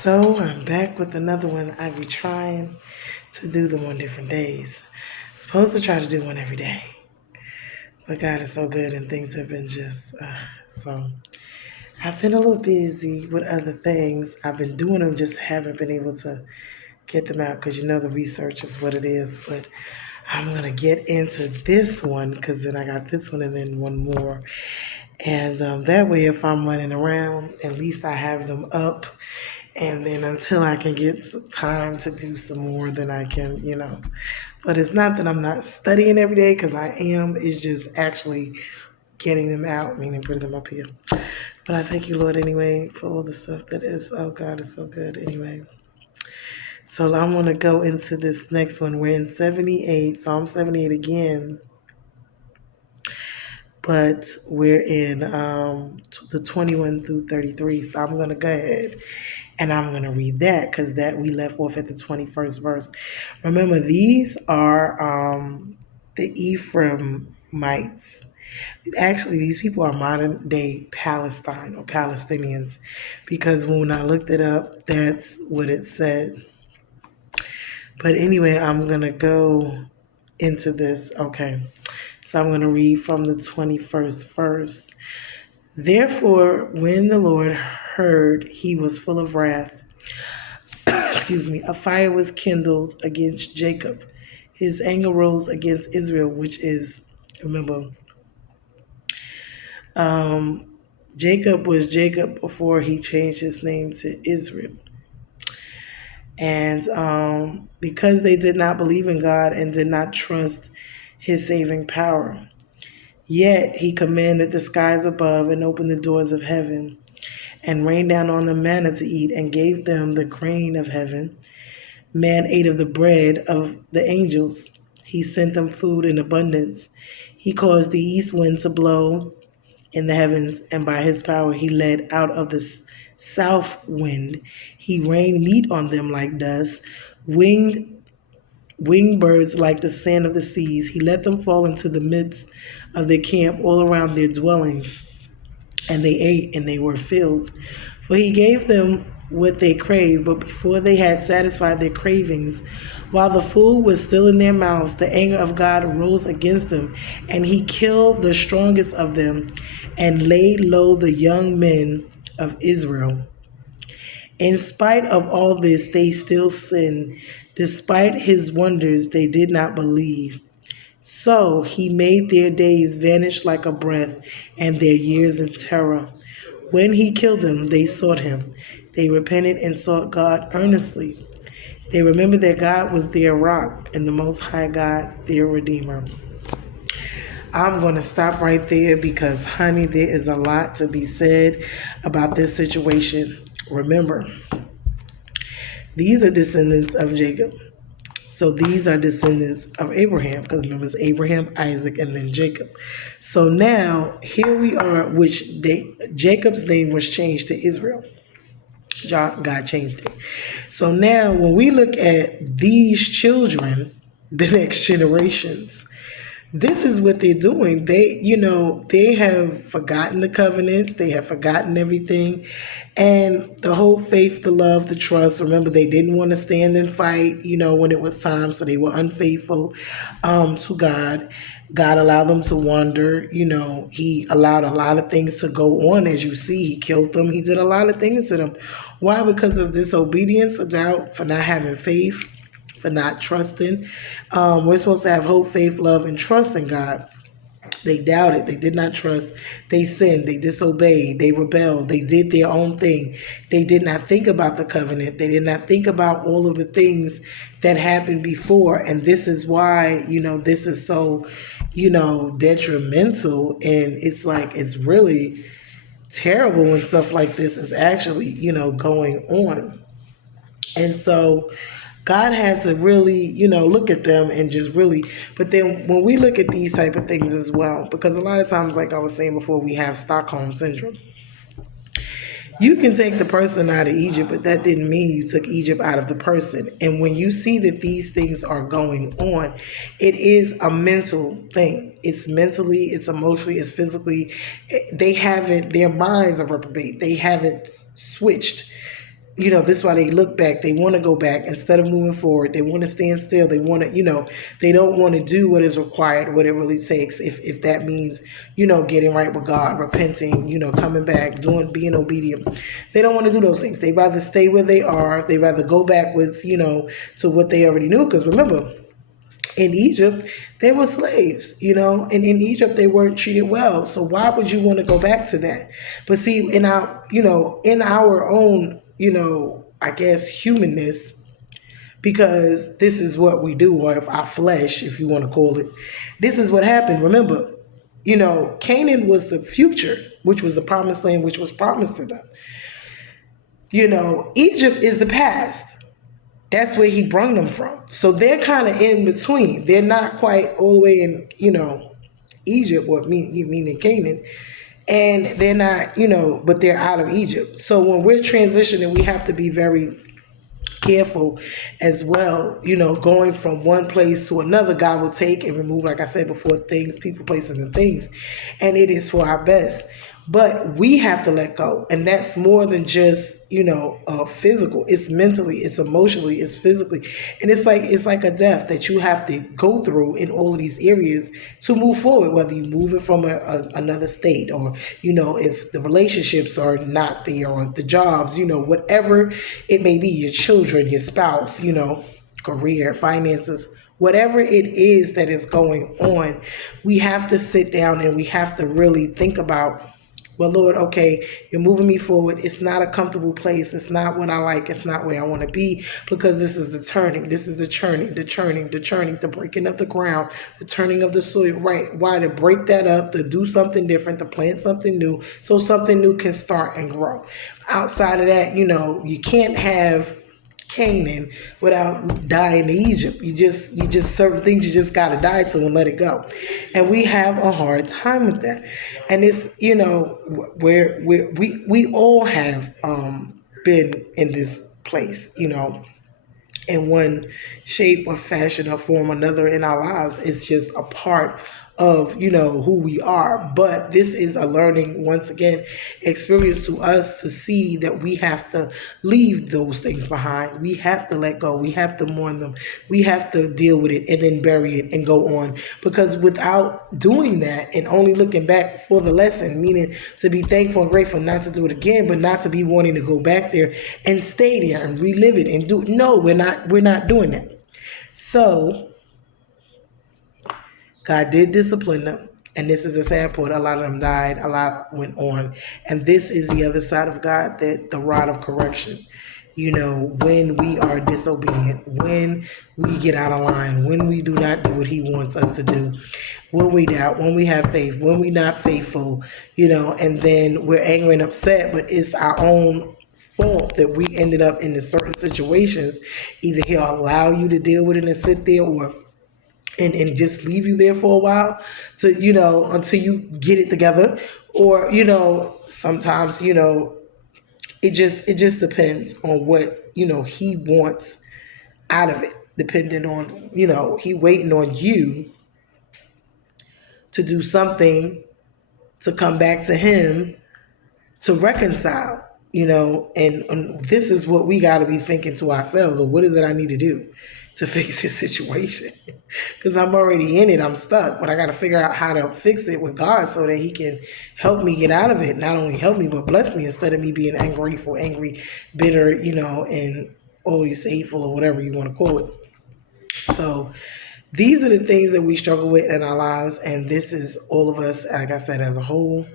So I'm back with another one. I be trying to do them on different days. Supposed to try to do one every day. But God is so good and things have been just, so I've been a little busy with other things. I've been doing them, just haven't been able to get them out because the research is what it is. But I'm going to get into this one because then I got this one and then one more. And that way, if I'm running around, at least I have them up. And then until I can get some time to do some more, then I can. But it's not that I'm not studying every day because I am. It's just actually getting them out, meaning putting them up here. But I thank you, Lord, anyway, for all the stuff that is. Oh, God is so good anyway. So I'm going to go into this next one. We're in 78, Psalm 78 again. But we're in the 21 through 33. So I'm going to go ahead and I'm going to read that because that we left off at the 21st verse. Remember, these are the Ephraimites. Actually, these people are modern day Palestine or Palestinians because when I looked it up, that's what it said. But anyway, I'm going to go into this. Okay. So I'm going to read from the 21st verse. Therefore, when the Lord heard, he was full of wrath. Excuse me. A fire was kindled against Jacob. His anger rose against Israel, which is, remember, Jacob was Jacob before he changed his name to Israel. And because they did not believe in God and did not trust his saving power. Yet he commanded the skies above and opened the doors of heaven and rained down on them manna to eat and gave them the grain of heaven. Man ate of the bread of the angels. He sent them food in abundance. He caused the east wind to blow in the heavens, and by his power he led out of the south wind. He rained meat on them like dust, winged birds like the sand of the seas. He let them fall into the midst of their camp all around their dwellings. And they ate and they were filled. For he gave them what they craved, but before they had satisfied their cravings, while the food was still in their mouths, the anger of God arose against them, and he killed the strongest of them and laid low the young men of Israel. In spite of all this, they still sinned. Despite his wonders, they did not believe. So he made their days vanish like a breath and their years in terror. When he killed them, they sought him. They repented and sought God earnestly. They remembered that God was their rock and the Most High God their Redeemer. I'm going to stop right there because, honey, there is a lot to be said about this situation. Remember, these are descendants of Jacob. So these are descendants of Abraham, because remember it's Abraham, Isaac, and then Jacob. So now here we are, Jacob's name was changed to Israel. God changed it. So now when we look at these children, the next generations, this is what they're doing. They have forgotten the covenants. They have forgotten everything. And the whole faith, the love, the trust. Remember, they didn't want to stand and fight, when it was time. So they were unfaithful to God. God allowed them to wander. He allowed a lot of things to go on. As you see, he killed them. He did a lot of things to them. Why? Because of disobedience, for doubt, for not having faith, for not trusting. We're supposed to have hope, faith, love, and trust in God. They doubted. They did not trust. They sinned. They disobeyed. They rebelled. They did their own thing. They did not think about the covenant. They did not think about all of the things that happened before. And this is why, this is so, detrimental. And it's like, it's really terrible when stuff like this is actually, going on. And so God had to really, look at them and just really, but then when we look at these type of things as well, because a lot of times, like I was saying before, we have Stockholm Syndrome. You can take the person out of Egypt, but that didn't mean you took Egypt out of the person. And when you see that these things are going on, it is a mental thing. It's mentally, it's emotionally, it's physically. They haven't, their minds are reprobate. They haven't switched. this is why they look back. They want to go back instead of moving forward. They want to stand still. They want to, they don't want to do what is required, what it really takes. If that means, getting right with God, repenting, coming back, being obedient. They don't want to do those things. They rather stay where they are. They rather go backwards, to what they already knew. Because remember, in Egypt, they were slaves, and in Egypt they weren't treated well. So why would you want to go back to that? But see, in our own, I guess humanness, because this is what we do, or if our flesh, if you want to call it, this is what happened. Remember, Canaan was the future, which was the promised land, which was promised to them. Egypt is the past. That's where he brought them from. So they're kind of in between. They're not quite all the way in, Egypt, or meaning Canaan. And they're not, but they're out of Egypt. So when we're transitioning, we have to be very careful as well, going from one place to another. God will take and remove, like I said before, things, people, places, and things. And it is for our best. But we have to let go. And that's more than just, physical. It's mentally, it's emotionally, it's physically. And it's like a death that you have to go through in all of these areas to move forward, whether you move it from another state, or, if the relationships are not there, or the jobs, whatever it may be, your children, your spouse, career, finances, whatever it is that is going on, we have to sit down and we have to really think about, well, Lord, okay, you're moving me forward. It's not a comfortable place. It's not what I like. It's not where I want to be, because this is the turning. This is the churning, the breaking of the ground, the turning of the soil. Right. Why? To break that up, to do something different, to plant something new, so something new can start and grow. Outside of that, you can't have Canaan without dying to Egypt. You just certain things you just gotta die to and let it go. And we have a hard time with that. And it's, where we all have been in this place, in one shape or fashion or form or another in our lives. It's just a part of, who we are. But this is a learning, once again, experience to us, to see that we have to leave those things behind. We have to let go. We have to mourn them. We have to deal with it and then bury it and go on. Because without doing that and only looking back for the lesson, meaning to be thankful and grateful, not to do it again, but not to be wanting to go back there and stay there and relive it and do it. No, we're not doing that. So God did discipline them. And this is the sad part. A lot of them died. A lot went on. And this is the other side of God, that the rod of correction. When we are disobedient, when we get out of line, when we do not do what he wants us to do, when we doubt, when we have faith, when we're not faithful, and then we're angry and upset, but it's our own fault that we ended up in certain situations. Either he'll allow you to deal with it and sit there, or and just leave you there for a while to, until you get it together. Or, sometimes, it just depends on what, he wants out of it, depending on, he waiting on you to do something, to come back to him, to reconcile, and this is what we got to be thinking to ourselves, or what is it I need to do to fix this situation? Because I'm already in it. I'm stuck, but I got to figure out how to fix it with God so that he can help me get out of it. Not only help me, but bless me, instead of me being angry, bitter, and always hateful, or whatever you want to call it. So these are the things that we struggle with in our lives. And this is all of us, like I said, as a whole.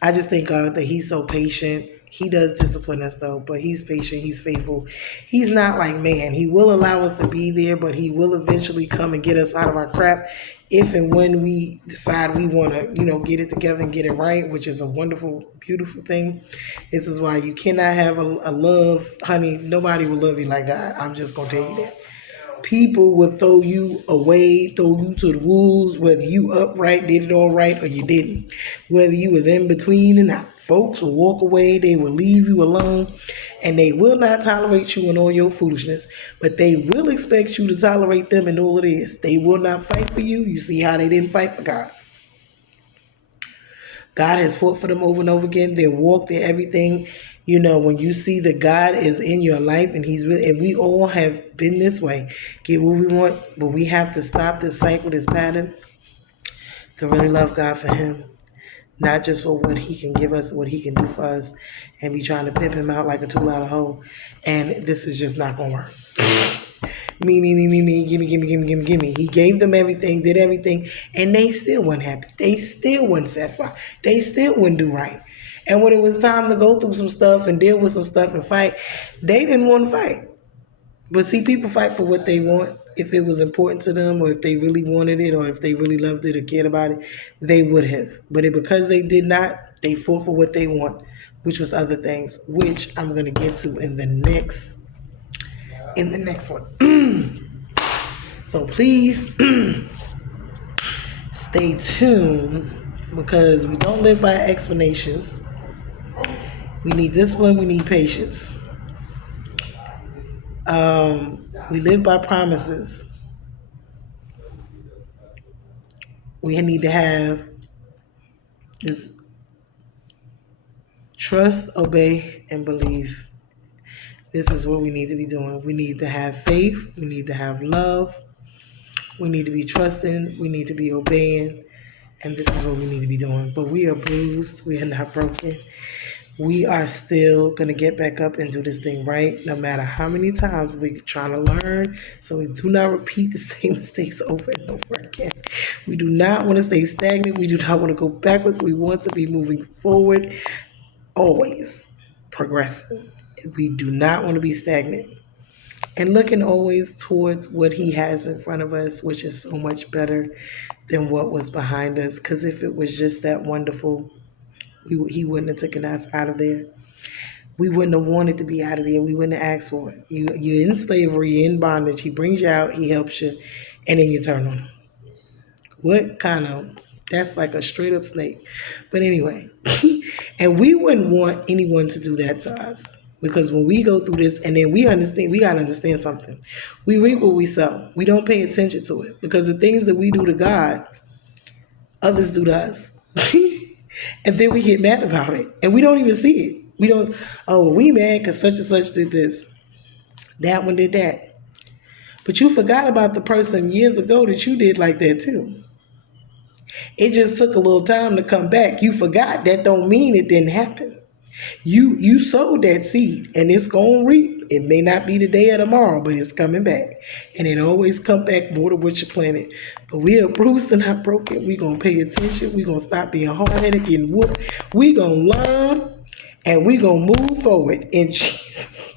I just thank God that he's so patient. He does discipline us, though, but he's patient. He's faithful. He's not like man. He will allow us to be there, but he will eventually come and get us out of our crap if and when we decide we want to, get it together and get it right, which is a wonderful, beautiful thing. This is why you cannot have a love, honey. Nobody will love you like God. I'm just going to tell you that. People will throw you away, throw you to the wolves, whether you upright, did it all right, or you didn't. Whether you was in between and out. Folks will walk away, they will leave you alone, and they will not tolerate you in all your foolishness, but they will expect you to tolerate them in all it is. They will not fight for you. You see how they didn't fight for God. God has fought for them over and over again. Their walk, their everything, You know, when you see that God is in your life and He's really, and we all have been this way, get what we want, but we have to stop this cycle, this pattern, to really love God for Him, not just for what He can give us, what He can do for us, and be trying to pimp Him out like a tool out of hole. And this is just not gonna work. Me, gimme. He gave them everything, did everything, and they still weren't happy. They still weren't satisfied. They still wouldn't do right. And when it was time to go through some stuff and deal with some stuff and fight, they didn't want to fight. But see, people fight for what they want. If it was important to them, or if they really wanted it, or if they really loved it or cared about it, they would have. But because they did not, they fought for what they want, which was other things, which I'm gonna get to in the next one. So please stay tuned, because we don't live by explanations. We need discipline, we need patience. We live by promises. We need to have this trust, obey, and believe. This is what we need to be doing. We need to have faith. We need to have love. We need to be trusting. We need to be obeying. And this is what we need to be doing. But we are bruised. We are not broken. We are still going to get back up and do this thing right, no matter how many times we're trying to learn, so we do not repeat the same mistakes over and over again. We do not want to stay stagnant. We do not want to go backwards. We want to be moving forward, always progressing. We do not want to be stagnant. And looking always towards what He has in front of us, which is so much better than what was behind us. Because if it was just that wonderful, He wouldn't have taken us out of there. We wouldn't have wanted to be out of there. We wouldn't have asked for it. You're in slavery, you're in bondage. He brings you out, He helps you, and then you turn on Him. What kind of, that's like a straight up snake. But anyway, and we wouldn't want anyone to do that to us. Because when we go through this, and then we got to understand something. We reap what we sow. We don't pay attention to it. Because the things that we do to God, others do to us. And then we get mad about it. And we don't even see it. We don't, oh, we mad because such and such did this. That one did that. But you forgot about the person years ago that you did like that too. It just took a little time to come back. You forgot. That don't mean it didn't happen. You sowed that seed, and it's going to reap. It may not be today or tomorrow, but it's coming back. And it always come back more to what you planted. But we are bruised and not broken. We're going to pay attention. We're going to stop being hard-headed, getting whooped. We're going to learn, and we're going to move forward in Jesus'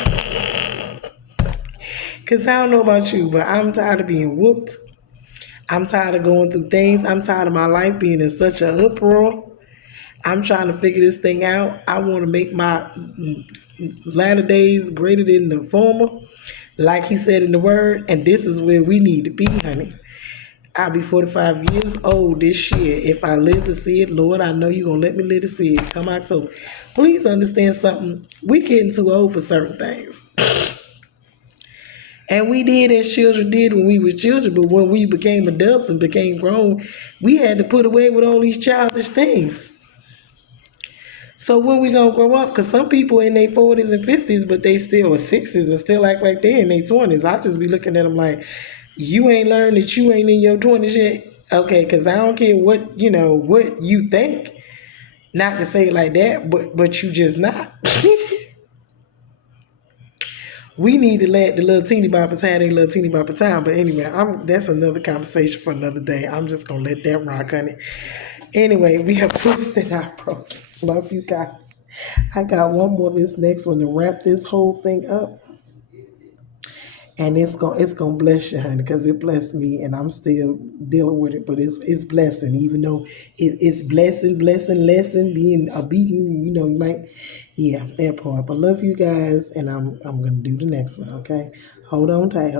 name. Because I don't know about you, but I'm tired of being whooped. I'm tired of going through things. I'm tired of my life being in such an uproar. I'm trying to figure this thing out. I want to make my latter days greater than the former, like He said in the Word. And this is where we need to be, honey. I'll be 45 years old this year. If I live to see it, Lord, I know You're going to let me live to see it. Come October. Please understand something. We're getting too old for certain things. And we did as children did when we were children, but when we became adults and became grown, we had to put away with all these childish things. So when we gonna grow up? Because some people in their 40s and 50s, but they still are 60s and still act like they in their 20s. I just be looking at them like, you ain't learned that you ain't in your 20s yet? Okay, because I don't care what you think. Not to say it like that, but you just not. We need to let the little teeny boppers have their little teeny bopper time. But anyway, that's another conversation for another day. I'm just going to let that rock, honey. Anyway, we have proofs that I broke. Love you guys. I got one more, this next one, to wrap this whole thing up. And it's gonna bless you, honey, because it blessed me, and I'm still dealing with it. But it's blessing, even though it's blessing, lesson, being a beaten. You might, yeah, that part. But love you guys, and I'm gonna do the next one. Okay, hold on tight.